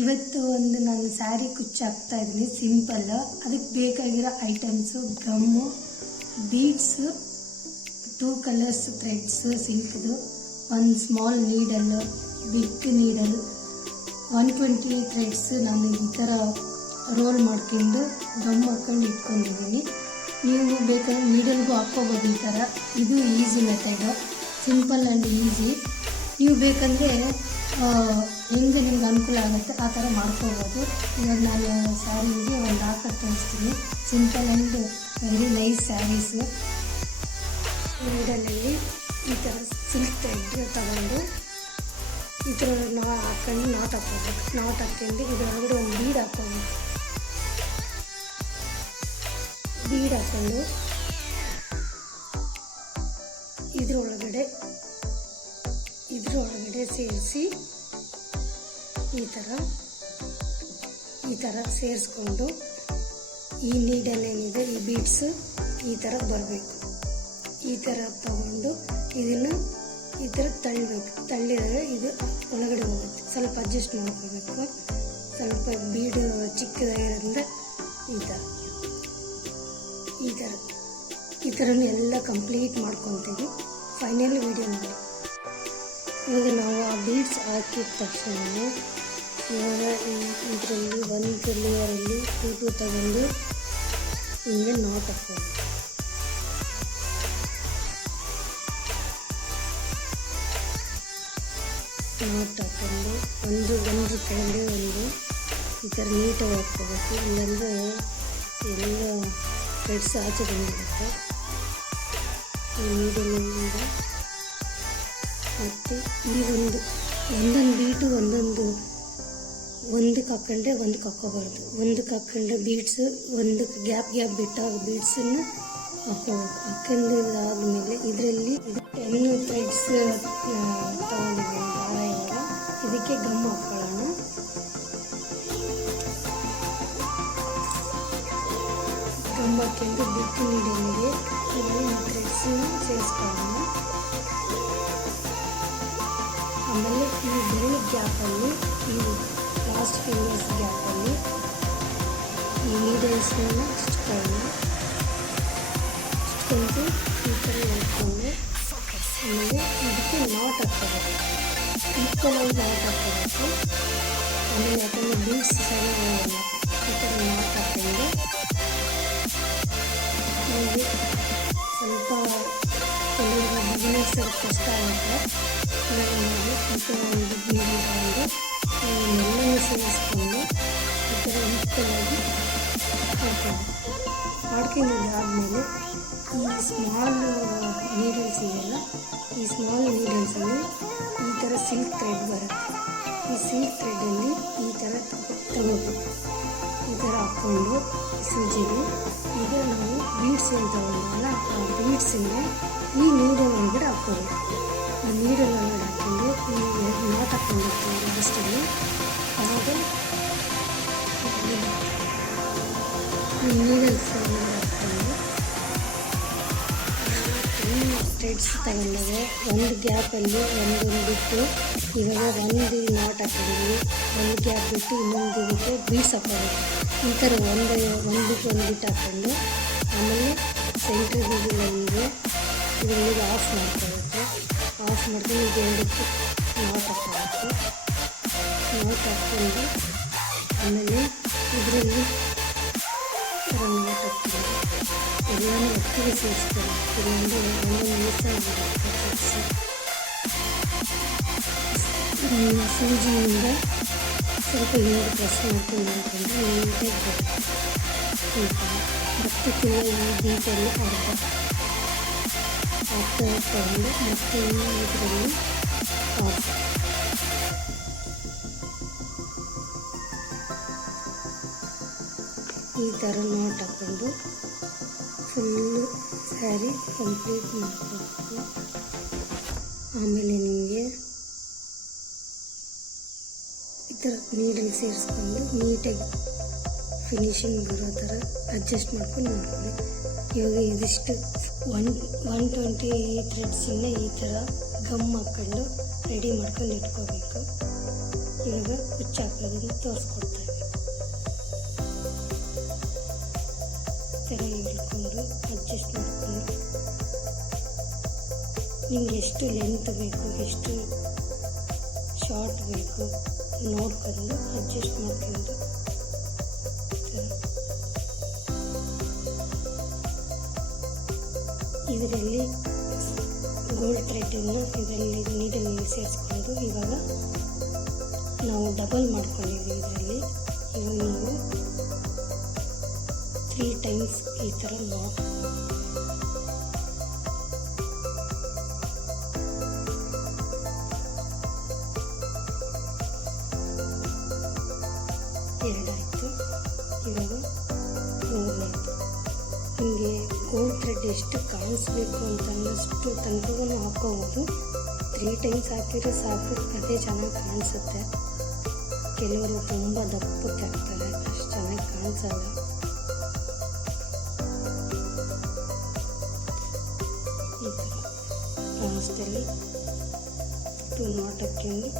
ಇವತ್ತು ಒಂದು ನಾನು ಸ್ಯಾರಿ ಕುಚ್ಚು ಹಾಕ್ತಾ ಇದ್ದೀನಿ ಸಿಂಪಲ್. ಅದಕ್ಕೆ ಬೇಕಾಗಿರೋ items gum, beads, 2 colours threads ಸಿಲ್ಕ್ದು, ಒಂದು small needle, big needle, 120 threads. ನಾನು ಈ ಥರ ರೋಲ್ ಮಾಡ್ಕೊಂಡು ಗಮ್ ಹಾಕೊಂಡು ಇಟ್ಕೊಂಡಿದ್ದೀನಿ. ನೀವು ಬೇಕಾದ್ರೆ ನೀಡಲ್ಗೂ ಹಾಕ್ಕೋಬೋದು ಈ ಥರ. ಇದು easy method, simple and easy. ನೀವು ಬೇಕಂದರೆ ಹೆಂಗೆ ನಿಮ್ಗೆ ಅನುಕೂಲ ಆಗುತ್ತೆ ಆ ಥರ ಮಾಡ್ಕೋಬೋದು. ಇವಾಗ ನಾನು ಸ್ಯಾರಿಗೆ ಒಂದು ಹಾಕಕ್ಕೆ ತೋರಿಸ್ತೀನಿ. Simple and very nice saris. ನೀಡಲಲ್ಲಿ ಈ ಥರ ಸಿಲ್ಕ್ ಥ್ರೆಡ್ ತಗೊಂಡು ಈ ಥರ ಹಾಕ್ಕೊಂಡು ನಾಟ್ ಹಾಕ್ಕೋಬೇಕು. ನಾಟ್ ಹಾಕ್ಕೊಂಡು ಇದರೊಳಗಡೆ ಒಂದು ಬೀಡ್ ಹಾಕ್ಕೋಬೇಕು. ಬೀಡ್ ಹಾಕ್ಕೊಂಡು ಇದರೊಳಗಡೆ ಸೇರಿಸಿ ಈ ಥರ ಸೇರಿಸ್ಕೊಂಡು ಈ ನೀಡಲ್ ಏನಿದೆ ಈ ಬೀಡ್ಸು ಈ ಥರ ಬರಬೇಕು. ಈ ಥರ ತಗೊಂಡು ಇದನ್ನು ಈ ಥರ ತಳ್ಳಬೇಕು. ತಳ್ಳಿದರೆ ಇದು ಒಳಗಡೆ ಹೋಗುತ್ತೆ. ಸ್ವಲ್ಪ ಅಡ್ಜಸ್ಟ್ ಮಾಡ್ಕೋಬೇಕು. ಸ್ವಲ್ಪ ಬೀಡು ಚಿಕ್ಕದಾಗಿರೋದ್ರಿಂದ ಈ ಥರ ಎಲ್ಲ ಕಂಪ್ಲೀಟ್ ಮಾಡ್ಕೊತೀವಿ. ಫೈನಲ್ ವಿಡಿಯೋ ನೋಡಿ. ಇವಾಗ ನಾವು ಆ ಬೀಡ್ಸ್ ಹಾಕಿದ ತಕ್ಷಣ ಇವಾಗ ಇದರಲ್ಲಿ ಒಂದು ಲೇಯರಲ್ಲಿ 2 ತಗೊಂಡು ಹಿಂಗೆ ನಾಟ್ ಹಾಕ್ಬೋದು. ನಾಟ್ ಹಾಕ್ಕೊಂಡು ಒಂದು ಕೆಳಗಡೆ ಒಂದು ಈ ಥರ ನೀಟಾಗಿ ಹಾಕ್ಕೋಬೇಕು. ಇಲ್ಲಾಂದರೆ ಎಲ್ಲ ಥ್ರೆಡ್ಸ್ ಆಚೆ ಬಂದಿರುತ್ತೆ. ಈ ನೀಡಲಿಂದ ಮತ್ತು ಈ ಒಂದೊಂದು ಬೀಟು ಒಂದಕ್ಕೆ ಹಾಕ್ಕೊಂಡ್ರೆ ಒಂದಕ್ಕೆ ಹಾಕ್ಕೋಬಾರ್ದು. ಒಂದಕ್ಕೆ ಹಾಕ್ಕೊಂಡ್ರೆ ಬೀಡ್ಸು ಒಂದಕ್ಕೆ ಗ್ಯಾಪ್ ಬಿಟ್ಟು ಆ ಬೀಡ್ಸನ್ನು ಹಾಕ್ಕೋಬೇಕು. ಹಾಕ್ಕೊಂಡು ಆದಮೇಲೆ ಇದರಲ್ಲಿ 10 ಥ್ರೆಡ್ಸ್ ತಗೊಂಡಿದ್ದೀನಿ ಭಾಳ. ಇವಾಗ ಇದಕ್ಕೆ ಗಮ್ ಹಾಕ್ಕೊಳ್ಳೋಣ. ಗಮ್ ಹಾಕ್ಕೊಂಡು ಬಿಟ್ಟು ನೀಡಲಿಗೆ ಈ ಥ್ರೆಡ್ಸನ್ನ ಸೇರಿಸ್ಕೊಳ್ಳೋಣ. ಆಮೇಲೆ ಈ ಬೆರಳು ಗ್ಯಾಪಲ್ಲಿ ಈ ಲಾಸ್ಟ್ ಫಿಂಗರ್ಸ್ ಗ್ಯಾಪಲ್ಲಿ ಈ ನೀಡಲ್ಸ್ನ ಚುಚ್ಕೊಂಡು ಈ ಥರ ಹೇಳ್ಕೊಂಡು ಆಮೇಲೆ ಇದಕ್ಕೆ ನಾಟ್ ಹಾಕ್ಕೋಬೇಕು. ಈಕ್ವಲಾಗಿ ನಾಟ್ ಹಾಕ್ಕೋಬೇಕು. ಆಮೇಲೆ ಯಾಕಂದರೆ ಬೀಡ್ಸ್ ಸರಿ ಹೋಗಲ್ಲ. ಈ ಥರ ನಾಟ್ ಹಾಕ್ಕೊಂಡು ನಿಮಗೆ ಸ್ವಲ್ಪ ಕೆಲವರು ಬಿಗಿನರ್ಸ್ ಕಷ್ಟ ಆಗುತ್ತೆ. ಈ ಥರ ಒಂದು ಬೀಡಿ ತಗೊಂಡು ಎಲ್ಲನೂ ಸೇರಿಸ್ಕೊಂಡು ಈ ಥರ ಈಕ್ವಲಾಗಿ ಆದ್ಮೇಲೆ ಈ ಸ್ಮಾಲ್ ನೀಡಲ್ಸ್ ಇದೆಯಲ್ಲ, ಈ ಸ್ಮಾಲ್ ನೀಡಲ್ಸಲ್ಲಿ ಈ ಥರ ಸಿಲ್ಕ್ ಥ್ರೆಡ್ ಬರುತ್ತೆ. ಈ ಸಿಲ್ಕ್ ಥ್ರೆಡ್ಡಲ್ಲಿ ಈ ಥರ ತಗೋಬೇಕು. ಈ ಥರ ಹಾಕ್ಕೊಂಡು ಸೂಜಿಗೆ ಈಗ ನಾವು ಬೀಡ್ಸ್ ಏನು ತಗೊಂಡಲ್ಲ ಆ ಬೀಡ್ಸನ್ನು ಈ ನೀಡಲ್ ಒಳಗಡೆ ಹಾಕ್ಕೋಬೇಕು. ಆ ನೀಡಲ್ ಒಳಗಡೆ ಹಾಕ್ಕೊಂಡು ಈ ನಾಟ್ ಹಾಕ್ಕೊಂಡಿರ್ತೀವಿ ಲಾಸ್ಟಲ್ಲಿ. ಆವಾಗ ಈ ನೀಡಲ್ಸ್ ಒಳಗಡೆ ಹಾಕ್ಕೊಂಡು ಥ್ರೆಡ್ಸ್ ತಗೊಂಡಾಗ ಒಂದು ಗ್ಯಾಪಲ್ಲಿ ಒಂದೊಂದು ಬಿಟ್ಟು ಇವಾಗ ಒಂದು ನಾಟ್ ಹಾಕಿದ್ದೀವಿ. ಒಂದು ಗ್ಯಾಪ್ ಬಿಟ್ಟು ಇನ್ನೊಂದು ಇದಕ್ಕೆ ಬೀಡ್ಸ್ ಹಾಕೋಬೇಕು. ಈ ಥರ ಒಂದಕ್ಕೆ ಒಂದು ಬಿಟ್ಟು ಹಾಕ್ಕೊಂಡು ಆಮೇಲೆ ಸೆಂಟ್ರಿಗೆ ಲೈನ್ಗೆ ಇದರಲ್ಲಿ ಆಫ್ ಮಾಡ್ಕೋಬೇಕು. ಆಫ್ ಮಾಡ್ಕೊಂಡು ಇದು ಎರಡಕ್ಕೆ ನಾಟ್ ಹಾಕ್ಕೋಬೇಕು. ನಾಟ್ ಹಾಕ್ಕೊಂಡು ಆಮೇಲೆ ಇದರಲ್ಲಿ ಥರ ನಾಟ್ ಹಾಕ್ಕೊಂಡು ಎಲ್ಲನೂ ಒಟ್ಟಿಗೆ ಸೇರಿಸ್ತಾರೆ. ಇದೊಂದು ಮಿಸ್ ಆಗಿರುತ್ತೆ. ಸೂಜಿಯಿಂದ ಸ್ವಲ್ಪ ಹಿಂದೆ ಪ್ರೆಸ್ ಮಾಡ್ಕೊಂಡು ನೀಟಾಗಿ ಬರುತ್ತೆ. ಭಕ್ತಿಕ್ಕಿಲ್ಲ ಈ ಬೀಟಲ್ಲಿ ಅರ್ಧ ತಗೊಂಡು ಮತ್ತೆ ಇದರಲ್ಲಿ ಆಫ್. ಈ ಥರ ನಾಟ್ ಹಾಕ್ಕೊಂಡು ಫುಲ್ಲು ಸ್ಯಾರಿ ಕಂಪ್ಲೀಟ್ ಮಾಡ್ಕೋಬೇಕು. ಆಮೇಲೆ ನಿಮಗೆ ಈ ಥರ ನೀಡಲ್ ಸೇರಿಸ್ಕೊಂಡು ನೀಟಾಗಿ ಫಿನಿಶಿಂಗ್ ಬರೋ ಥರ ಅಡ್ಜಸ್ಟ್ ಮಾಡ್ಕೊಂಡು ಮಾಡ್ಕೊಳ್ಳಿ. ಇವಾಗ ಇದಿಷ್ಟು 120 ಥ್ರೆಡ್ಸನ್ನು ಈ ಥರ ಗಮ್ ಹಾಕ್ಕೊಂಡು ರೆಡಿ ಮಾಡ್ಕೊಂಡು ಇಟ್ಕೋಬೇಕು. ಇವಾಗ ಕುಚ್ಚು ಹಾಕೋದನ್ನು ತೋರಿಸ್ಕೊಡ್ತಾ ಇದ್ದೀನಿ. ಥರ ಹೇಳ್ಕೊಂಡು ಅಡ್ಜಸ್ಟ್ ಮಾಡಿಕೊಂಡು ನಿಮ್ಗೆ ಎಷ್ಟು ಲೆಂತ್ ಬೇಕು, ಎಷ್ಟು ಶಾರ್ಟ್ ಬೇಕು ನೋಡ್ಕೊಂಡು ಅಡ್ಜಸ್ಟ್ ಮಾಡ್ಕೊಂಡು ಇದರಲ್ಲಿ ಗೋಲ್ಡ್ ಥ್ರೆಡ್ಡನ್ನು ಇದರಲ್ಲಿ ನೀಡಲ್ಲಿ ಸೇರಿಸ್ಕೊಂಡು ಇವಾಗ ನಾವು ಡಬಲ್ ಮಾಡ್ಕೊಂಡಿದ್ದೀವಿ. ಇದರಲ್ಲಿ ಇವಾಗ ನೀವು 3 ಟೈಮ್ಸ್ ಈ ಥರ ನಾಟ್ ಎರಡಾಯಿತು. ಇವಾಗ 3ನೇದು. ನಿಮಗೆ ಗೋಲ್ಡ್ ಥ್ರೆಡ್ ಎಷ್ಟು ಕಾಣಿಸ್ಬೇಕು ಅಂತ ಅನ್ನೋಷ್ಟು ತನಕವೂ ಹಾಕೋಬೋದು. 3 ಟೈಮ್ಸ್ ಹಾಕಿದ್ರೆ ಸಾಕು, ಅದೇ ಚೆನ್ನಾಗಿ ಕಾಣಿಸುತ್ತೆ. ಕೆಲವರು ತುಂಬ ದಪ್ಪಕ್ಕೆ ಹಾಕ್ತಾರೆ, ಅಷ್ಟು ಚೆನ್ನಾಗಿ ಕಾಣಿಸಲ್ಲ. ಈ ಥರ ಲಾಸ್ಟಲ್ಲಿ 2 ನಾಟ್ ಹಾಕ್ಕೊಂಡು